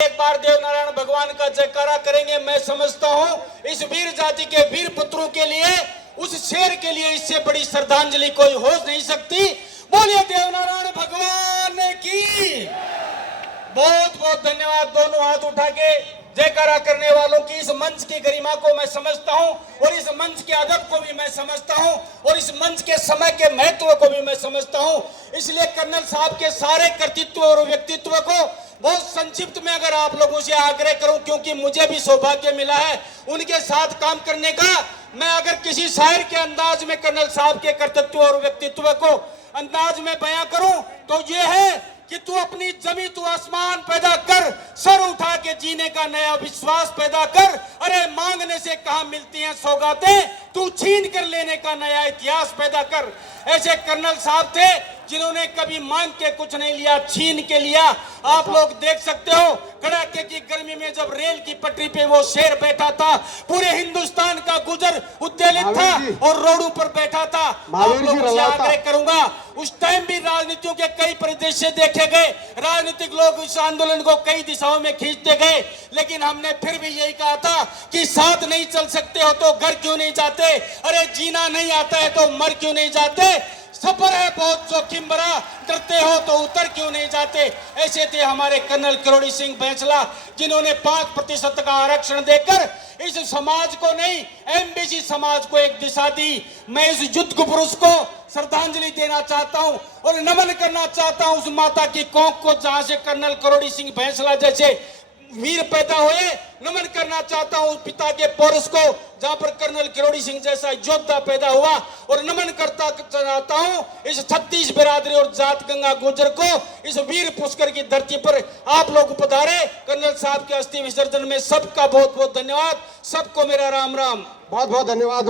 एक बार देवनारायण भगवान का जयकारा करेंगे। मैं समझता हूँ इस वीर जाति के वीर पुत्रों के लिए, उस शेर के लिए इससे बड़ी श्रद्धांजलि कोई हो नहीं सकती। बोलिए देवनारायण भगवान की। बहुत बहुत धन्यवाद। दोनों हाथ उठा के जयकारा करने वालों की इस मंच की गरिमा को मैं समझता हूं और इस मंच के अदब को भी मैं समझता हूं और इस मंच के समय के महत्व को भी मैं समझता हूं। इसलिए कर्नल साहब के सारे कृतित्व और व्यक्तित्व को बहुत संक्षिप्त में अगर आप लोगों से आग्रह करूं, क्योंकि मुझे भी सौभाग्य मिला है उनके साथ काम करने का। मैं अगर किसी शायर के अंदाज में कर्नल साहब के कर्तृत्व और व्यक्तित्व को अंदाज में बयां करूं तो ये है कि तू अपनी जमी तू आसमान पैदा कर, सर उठा के जीने का नया विश्वास पैदा कर। अरे मांगने से कहां मिलती हैं सौगातें, तू छीन कर लेने का नया इतिहास पैदा कर। ऐसे कर्नल साहब थे जिन्होंने कभी मांग के कुछ नहीं लिया, छीन के लिया। आप लोग देख सकते हो कड़ाके की गर्मी में जब रेल की पटरी पे वो शेर बैठा था, पूरे हिंदुस्तान का गुजर उद्वेलित था और रोडों पर बैठा था। आप लोगों से आग्रह करूंगा, उस टाइम भी राजनीतियों के कई परिदृश्य देखे गए, राजनीतिक लोग इस आंदोलन को कई दिशाओं में खींचते गए, लेकिन हमने फिर भी यही कहा था कि साथ नहीं चल सकते हो तो घर क्यों नहीं जाते, अरे जीना नहीं आता है तो मर क्यों नहीं जाते, सफर है बहुत जोखिम भरा, डरते हो तो उतर क्यों नहीं जाते। ऐसे थे हमारे कर्नल किरोड़ी सिंह बैंसला, जिन्होंने 5% का आरक्षण देकर इस समाज को नहीं, एमबीसी समाज को एक दिशा दी। मैं इस युद्ध पुरुष को श्रद्धांजलि देना चाहता हूं और नमन करना चाहता हूं उस माता की कोख को जहां से कर्नल किरोड़ी सिंह बैंसला जैसे वीर पैदा हुए। नमन करना चाहता हूं उस पिता के पौरुष को जहां पर कर्नल किरोड़ी सिंह जैसा योद्धा पैदा हुआ, और नमन करता चाहता हूं इस 36 बिरादरी और जात गंगा गुर्जर को, इस वीर पुष्कर की धरती पर आप लोग पधारे। कर्नल साहब के अस्थि विसर्जन में सबका बहुत बहुत धन्यवाद। सबको मेरा राम राम। बहुत बहुत धन्यवाद।